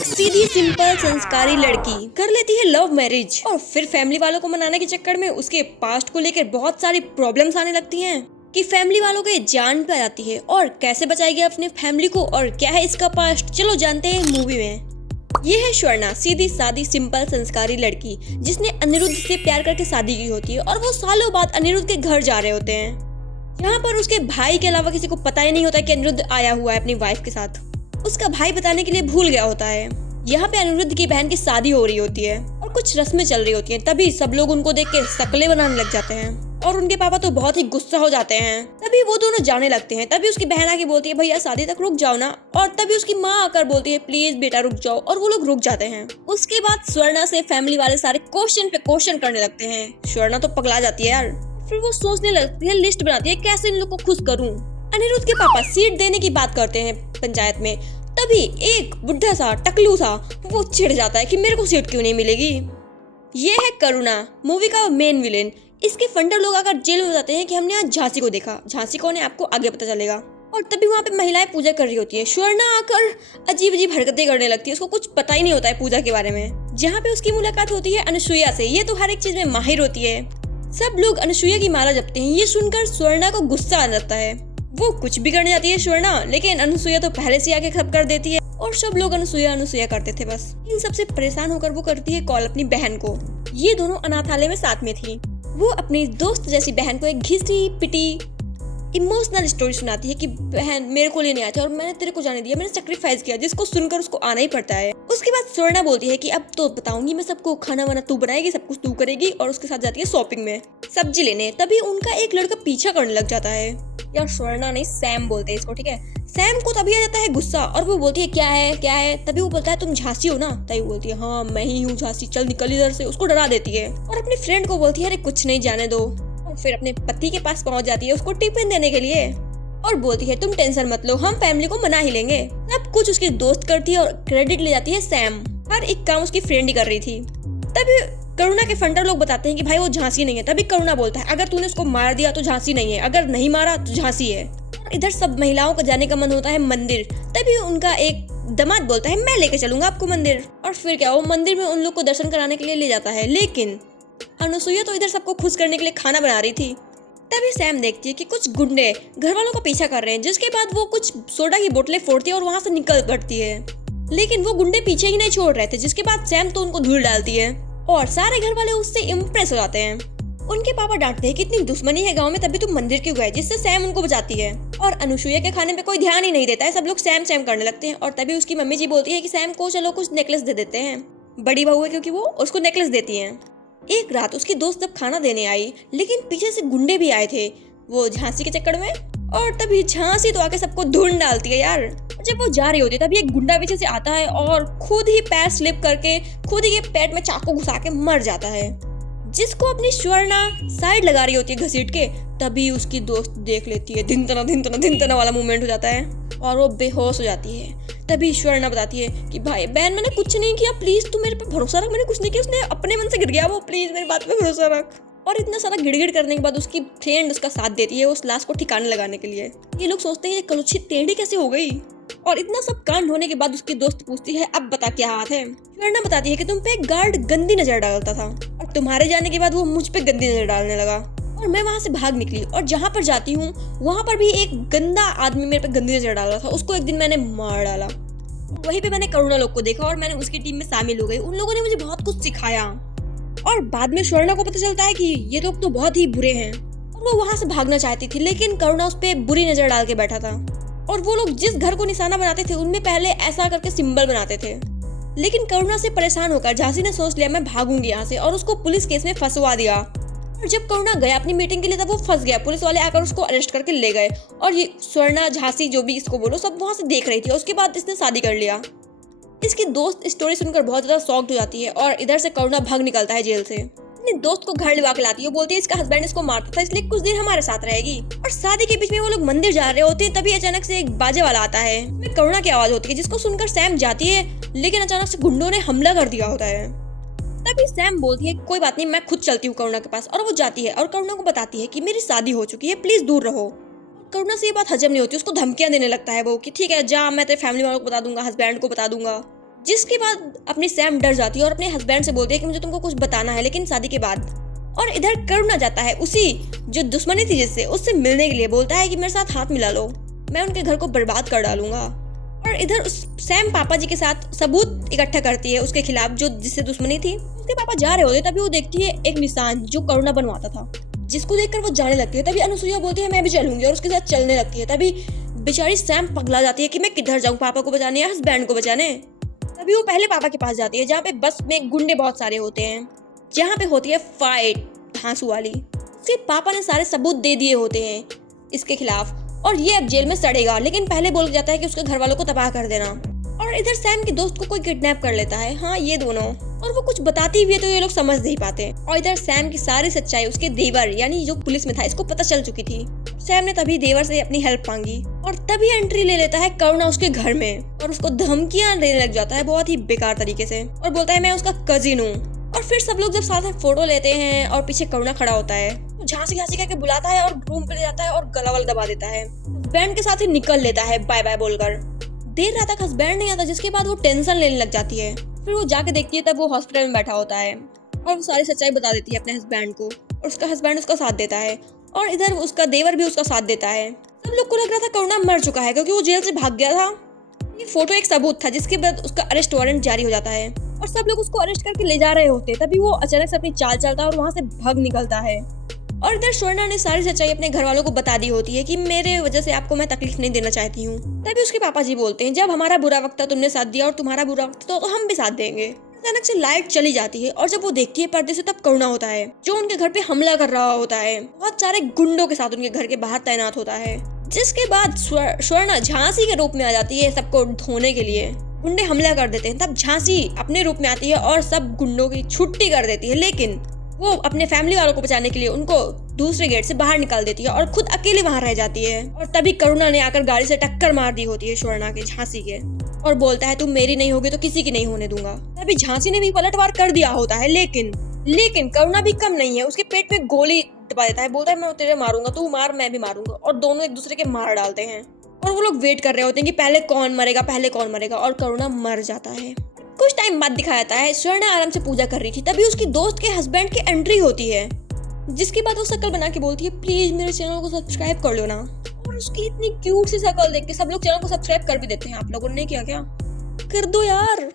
सीधी simple संस्कारी लड़की कर लेती है लव मैरिज और फिर फैमिली वालों को मनाने के चक्कर में उसके पास्ट को लेकर बहुत सारी प्रॉब्लम्स आने लगती हैं कि फैमिली वालों के जान पे आती है और कैसे बचाएगी अपने फैमिली को और क्या है इसका पास्ट, चलो जानते हैं मूवी में। ये है स्वर्णा, सीधी सादी सिंपल संस्कारी लड़की जिसने अनिरुद्ध से प्यार करके शादी की होती है और वो सालों बाद अनिरुद्ध के घर जा रहे होते हैं। यहाँ पर उसके भाई के अलावा किसी को पता ही नहीं होता कि अनिरुद्ध आया हुआ है अपनी वाइफ के साथ। उसका भाई बताने के लिए भूल गया होता है। यहाँ पे अनिरुद्ध की बहन की शादी हो रही होती है और कुछ रस्में चल रही होती हैं। तभी सब लोग उनको देख के शकलें बनाने लग जाते हैं और उनके पापा तो बहुत ही गुस्सा हो जाते हैं। तभी वो दोनों जाने लगते हैं। तभी उसकी बहन आके बोलती है भैया शादी तक रुक जाओ ना, और तभी उसकी माँ आकर बोलती है प्लीज बेटा रुक जाओ, और वो लोग रुक जाते हैं। उसके बाद स्वर्णा से फैमिली वाले सारे क्वेश्चन पे क्वेश्चन करने लगते हैं। स्वर्णा तो पगला जाती है यार। फिर वो सोचने लगती है, लिस्ट बनाती है कैसे इन लोग को खुश करूं। अनिरुद्ध के पापा सीट देने की बात करते हैं पंचायत में। तभी एक बुढ़ा सा टकलू सा वो चिढ़ जाता है कि मेरे को सीट क्यों नहीं मिलेगी। ये है करुणा, मूवी का मेन विलेन। इसके फंडर लोग आकर जेल में बताते हैं कि हमने आज झांसी को देखा। झांसी कौन है आपको आगे पता चलेगा। और तभी वहाँ पे महिलाएं पूजा कर रही होती है। स्वर्णा आकर अजीब अजीब हरकतें करने लगती है। उसको कुछ पता ही नहीं होता है पूजा के बारे में। जहाँ पे उसकी मुलाकात होती है अनुसुईया से। ये तो हर एक चीज में माहिर होती है। सब लोग अनुसुईया की माला जपते हैं। ये सुनकर स्वर्णा को गुस्सा आ जाता है। वो कुछ भी करने जाती है स्वर्णा, लेकिन अनुसुईया तो पहले से आके खप कर देती है और सब लोग अनुसुईया अनुसुईया करते थे बस। इन सबसे परेशान होकर वो करती है कॉल अपनी बहन को। ये दोनों अनाथालय में साथ में थी। वो अपनी दोस्त जैसी बहन को एक घिसी पिटी इमोशनल स्टोरी सुनाती है कि बहन मेरे को लेने आया था और मैंने तेरे को जाने दिया, मैंने सेक्रीफाइस किया, जिसको सुनकर उसको आना ही पड़ता है। उसके बाद स्वर्णा बोलती है कि अब तो बताऊंगी मैं सबको, खाना वाना तू बनाएगी, सब कुछ तू करेगी, और उसके साथ जाती है शॉपिंग में सब्जी लेने। तभी उनका एक लड़का पीछा करने लग जाता है। यार स्वर्णा नहीं सैम बोलते हैं इसको, ठीक है। सैम को तभी आ जाता है गुस्सा और वो बोलती है क्या है क्या है। तभी वो बोलता है तुम झांसी हो ना। तभी वो बोलती है हाँ मैं ही हूँ झांसी, चल निकल इधर से। उसको डरा देती है और अपनी फ्रेंड को बोलती है अरे कुछ नहीं जाने दो। और फिर अपने पति के पास पहुंच जाती है उसको टिफिन देने के लिए और बोलती है तुम टेंशन मत लो, हम फैमिली को मना ही लेंगे। सब कुछ उसकी दोस्त करती है और क्रेडिट ले जाती है सैम। हर एक काम उसकी फ्रेंड ही कर रही थी। तभी करुणा के फंडर लोग बताते हैं कि भाई वो झांसी नहीं है। तभी करुणा बोलता है अगर तूने उसको मार दिया तो झांसी नहीं है, अगर नहीं मारा तो झांसी है। इधर सब महिलाओं का जाने का मन होता है मंदिर। तभी उनका एक दामाद बोलता है मैं लेके चलूंगा आपको मंदिर। और फिर क्या, वो मंदिर में उन लोग को दर्शन कराने के लिए ले जाता है। लेकिन अनुसुईया तो इधर सबको खुश करने के लिए खाना बना रही थी। तभी सैम देखती है कि कुछ गुंडे घर वालों का पीछा कर रहे हैं, जिसके बाद वो कुछ सोडा की बोतलें फोड़ती है और वहां से निकल पड़ती है। लेकिन वो गुंडे पीछे ही नहीं छोड़ रहे थे, जिसके बाद सैम तो उनको धूल डालती है और सारे घर वाले उससे इम्प्रेस हो जाते हैं। उनके पापा डांटते हैं कि इतनी दुश्मनी है गांव में, तभी तुम मंदिर क्यों गए, जिससे सैम उनको बचाती है। और अनुसुईया के खाने पे कोई ध्यान ही नहीं देता है, सब लोग सैम सैम करने लगते हैं। और तभी उसकी मम्मी जी बोलती है कि सैम को चलो कुछ नेकलेस दे देते हैं, बड़ी बहू है क्योंकि वो उसको नेकलेस देती है। एक रात उसकी दोस्त जब खाना देने आई, लेकिन पीछे से गुंडे भी आए थे वो झांसी के चक्कर में। और तभी झांसी तो आके सबको धुन डालती है यार। जब वो जा रही होती है तभी एक गुंडा पीछे से आता है और खुद ही पैर स्लिप करके खुद ही पेट में चाकू घुसा के मर जाता है, जिसको अपनी स्वर्णा साइड लगा रही होती है घसीट के। तभी उसकी दोस्त देख लेती है, धिनतना धिनतना धिनतना वाला मूवमेंट हो जाता है और वो बेहोश हो जाती है। तभी स्वर्णा बताती है कि भाई बहन मैंने कुछ नहीं किया, प्लीज तू मेरे पे भरोसा रख, मैंने कुछ नहीं किया, उसने अपने मन से गिर गया, वो प्लीज मेरी बात पे भरोसा रख। और इतना सारा गिड़गिड़ करने के बाद उसकी फ्रेंड उसका साथ देती है उस लाश को ठिकाने लगाने के लिए। ये लोग सोचते हैं ये कलुषित टेढ़ी कैसे हो गई। और इतना सब कांड होने के बाद उसकी दोस्त पूछती है अब बता क्या हाथ है। स्वर्णा बताती है कि तुम पे एक गार्ड गंदी नजर डालता था और तुम्हारे जाने के बाद वो मुझ पे गंदी नजर डालने लगा और मैं वहाँ से भाग निकली और जहाँ पर जाती हूँ वहाँ पर भी एक गंदा आदमी मेरे पे गंदी नजर डाल रहा था, उसको एक दिन मैंने मार डाला। वहीं पे मैंने करुणा लोग को देखा और मैंने उसकी टीम में शामिल हो गई। उन लोगों ने मुझे बहुत कुछ सिखाया और बाद में स्वर्णा को पता चलता है कि ये लोग तो बहुत ही बुरे हैं और वो वहाँ से भागना चाहती थी, लेकिन करुणा उस पे बुरी नजर डाल के बैठा था। और वो लोग जिस घर को निशाना बनाते थे उनमें पहले ऐसा करके सिंबल बनाते थे। लेकिन करुणा से परेशान होकर झांसी ने सोच लिया मैं भागूंगी यहाँ से और उसको पुलिस केस में फंसवा दिया। और जब करुणा गया अपनी मीटिंग के लिए तब वो फंस गया। पुलिस वाले आकर उसको अरेस्ट करके ले गए और ये स्वर्णा झांसी जो भी इसको बोलो सब वहाँ से देख रही थी। उसके बाद इसने शादी कर लिया। इसकी दोस्त स्टोरी सुनकर बहुत ज्यादा शॉक्ड हो जाती है और इधर से करुणा भाग निकलता है जेल से। अपनी दोस्त को घर लिवा के लाती है, बोलती है इसका हस्बैंड इसको मारता था इसलिए कुछ देर हमारे साथ रहेगी। और शादी के बीच में वो लोग मंदिर जा रहे होते हैं, तभी अचानक से एक बाजे वाला आता है। करुणा की आवाज होती है जिसको सुनकर सैम जाती है, लेकिन अचानक से गुंडों ने हमला कर दिया होता है। तभी सैम बोलती है कोई बात नहीं मैं खुद चलती हूँ करुणा के पास। और वो जाती है और करुणा को बताती है कि मेरी शादी हो चुकी है, प्लीज दूर रहो। करुणा से ये बात हजम नहीं होती, उसको धमकियां देने लगता है वो कि ठीक है जा, मैं तेरे फैमिली वालों को बता दूंगा, हस्बैंड को बता दूंगा। जिसके बाद अपनी सैम डर जाती है और अपने हस्बैंड से बोलती है कि मुझे तुमको कुछ बताना है, लेकिन शादी के बाद। और इधर करुणा जाता है उसी जो दुश्मनी थी जिससे, उससे मिलने के लिए। बोलता है कि मेरे साथ हाथ मिला लो, मैं उनके घर को बर्बाद कर डालूंगा। और इधर सैम पापा जी के साथ सबूत इकट्ठा करती है उसके खिलाफ, जो जिससे दुश्मनी थी। उसके पापा जा रहे होते तभी वो देखती है एक निशान जो करुणा बनवाता था, जिसको देखकर वो जाने लगती है। तभी अनुसुईया बोलती है मैं भी चलूंगी, और उसके साथ चलने लगती है। तभी बेचारी सैम पगला जाती है कि मैं किधर जाऊं, पापा को बचाने या हस्बैंड को बचाने। तभी वो पहले पापा के पास जाती है, जहाँ पे बस में गुंडे बहुत सारे होते हैं, जहाँ पे होती है फाइट धांसू वाली। उसके पापा ने सारे सबूत दे दिए होते हैं इसके खिलाफ, और ये अब जेल में सड़ेगा। लेकिन पहले बोल जाता है कि उसके घर वालों को तबाह कर देना। और इधर सैम के दोस्त को कोई किडनैप कर लेता है, हाँ ये दोनों, और वो कुछ बताती भी है तो ये लोग समझ नहीं पाते। और इधर सैम की सारी सच्चाई उसके देवर यानी जो पुलिस में था इसको पता चल चुकी थी। सैम ने तभी देवर से अपनी हेल्प मांगी, और तभी एंट्री ले लेता है करुणा उसके घर में, और उसको धमकियां देने लग जाता है बहुत ही बेकार तरीके से, और बोलता है मैं उसका कजिन हूँ। और फिर सब लोग जब साथ में फोटो लेते हैं और पीछे करुणा खड़ा होता है, तो झांसी झांसी करके बुलाता है और रूम पे ले जाता है और गला वाला दबा देता है। बैंड के साथ ही निकल लेता है बाय बाय बोलकर। देर रात तक हस्बैंड नहीं आता, जिसके बाद वो टेंशन लेने लग जाती है। फिर वो जाके देखती है, तब वो हॉस्पिटल में बैठा होता है, और वो सारी सच्चाई बता देती है अपने हस्बैंड को, और उसका हस्बैंड उसका साथ देता है, और इधर उसका देवर भी उसका साथ देता है। सब लोग को लग रहा था करुणा मर चुका है, क्योंकि वो जेल से भाग गया था। ये फोटो एक सबूत था, जिसके बाद उसका अरेस्ट वारंट जारी हो जाता है, और सब लोग उसको अरेस्ट करके ले जा रहे होते। तभी वो अचानक से अपनी चाल चलता है और वहाँ से भाग निकलता है। और इधर स्वर्णा ने सारी सच्चाई अपने घर वालों को बता दी होती है कि मेरे वजह से आपको मैं तकलीफ नहीं देना चाहती हूँ। तभी उसके पापा जी बोलते हैं जब हमारा बुरा वक्त था तुमने साथ दिया, और तुम्हारा बुरा वक्त था तो हम भी साथ देंगे। अचानक से लाइट चली जाती है, और जब वो देखती है पर्दे से, तब करुणा होता है जो उनके घर पे हमला कर रहा होता है। बहुत सारे गुंडों के साथ उनके घर के बाहर तैनात होता है। जिसके बाद स्वर्णा झांसी के रूप में आ जाती है सबको धोने के लिए। गुंडे हमला कर देते हैं, तब झांसी अपने रूप में आती है और सब गुंडों की छुट्टी कर देती है। लेकिन वो अपने फैमिली वालों को बचाने के लिए उनको दूसरे गेट से बाहर निकाल देती है, और खुद अकेले वहां रह जाती है। और तभी करुणा ने आकर गाड़ी से टक्कर मार दी होती है स्वर्णा के, झांसी के, और बोलता है तुम मेरी नहीं होगी तो किसी की नहीं होने दूंगा। तभी झांसी ने भी पलटवार कर दिया होता है, लेकिन करुणा भी कम नहीं है, उसके पेट में गोली दबा देता है। बोलता है मैं तेरे मारूंगा, तू मार मैं भी मारूंगा, और दोनों एक दूसरे के मार डालते हैं। और वो लोग वेट कर रहे होते हैं कि पहले कौन मरेगा, और करुणा मर जाता है। कुछ टाइम बाद दिखाया जाता है स्वर्णा आराम से पूजा कर रही थी, तभी उसकी दोस्त के हस्बैंड की एंट्री होती है, जिसके बाद वो शक्ल बना के बोलती है प्लीज मेरे चैनल को सब्सक्राइब कर लो ना। और उसकी इतनी क्यूट सी शक्ल देख के सब लोग चैनल को सब्सक्राइब कर भी देते हैं। आप लोगों ने किया क्या? कर दो यार।